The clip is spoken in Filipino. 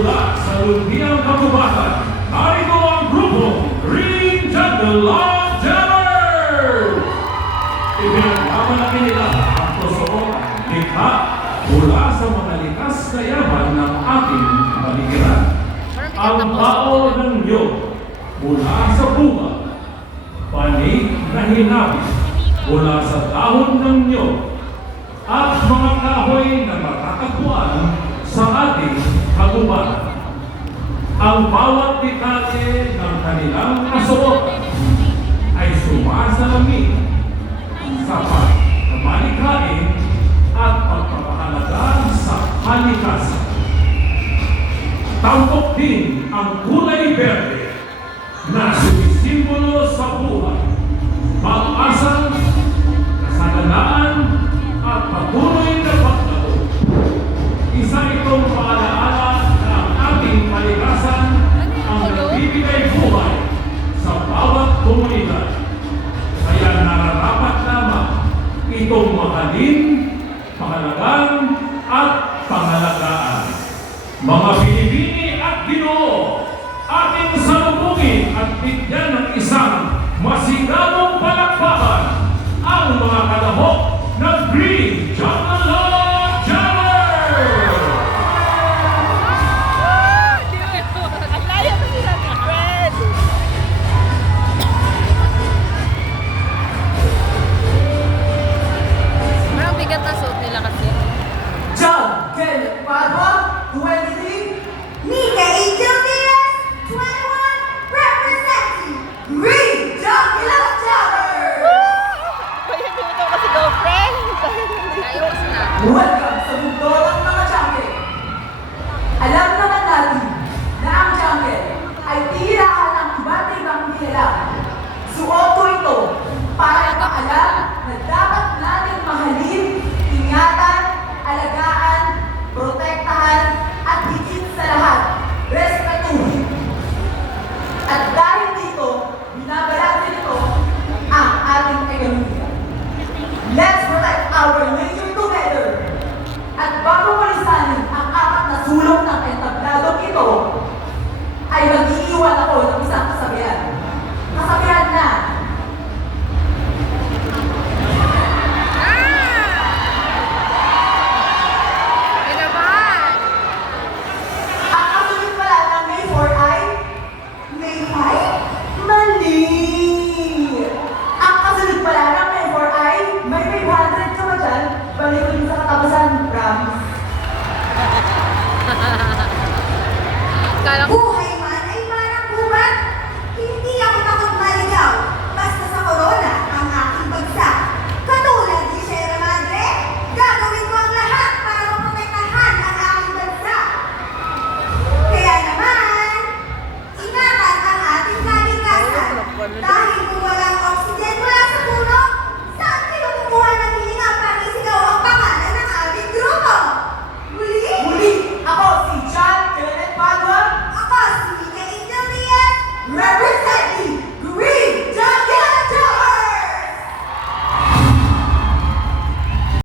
mula sa lumpiang kagubatan, narito ang grupo Green Jandalan Jammers! Ipinagmamalaki nila ang tosoong likha mula sa mga likas na yaman ng ating paligiran. Ang tao ng niyog mula sa bunga, panig na hinabi mula sa dahon ng niyog, at mga kahoy na matatagpuan sa ating kagubatan. Ang bawat detalye ng kanilang kasuotan ay sumasalamin sa pagmamalikhain at pagpapahalaga sa kalikasan. Tampok din ang kulay berde na sumisimbolo sa buhay, pag-asa, kasaganaan, at patuloy na paglago. Isa itong paalaala na ang ating kalikasan ang nagbibigay buhay sa bawat komunidad. Kaya nararapat lamang itong mahalin, pangalagaan, at pangalagaan. Mga Pilipini at Ginoo, ating salubungin at bigyan ng isang masigabong palakpakan ang mga kalahok ng Green Jandalan Jammers! Parang bigat na suot nila kasi. John Ken Padua, 23. Nika Angel Diaz, 21. Representing Green Jandalan Jammers! Kaya dito kasi girlfriend. Ayos na. Welcome sa mundo ng mga jungle. Alam naman natin na ang jungle ay tirahan ng iba't ibang nilalang. Suot ko ito para ipaalam na dapat natin mahalin, ingatan, alagaan, protektahan, at higit sa lahat, respetuhin. At dahil dito, binabalanse nito ang ating ekonomiya. Let's protect our nature together. At bago walisanin ang apat na sulong ng entabladong ito, ay mag-iiwan ako ng isang kasabihan. Kasabihan na, Kinabahan. ang kasunod pala ng May 4 ay May 5? Mali! Ang kasunod pala ng May 4 ay may 500 ka ba dyan? Balik ko din sa katapusan, promise. Kala ko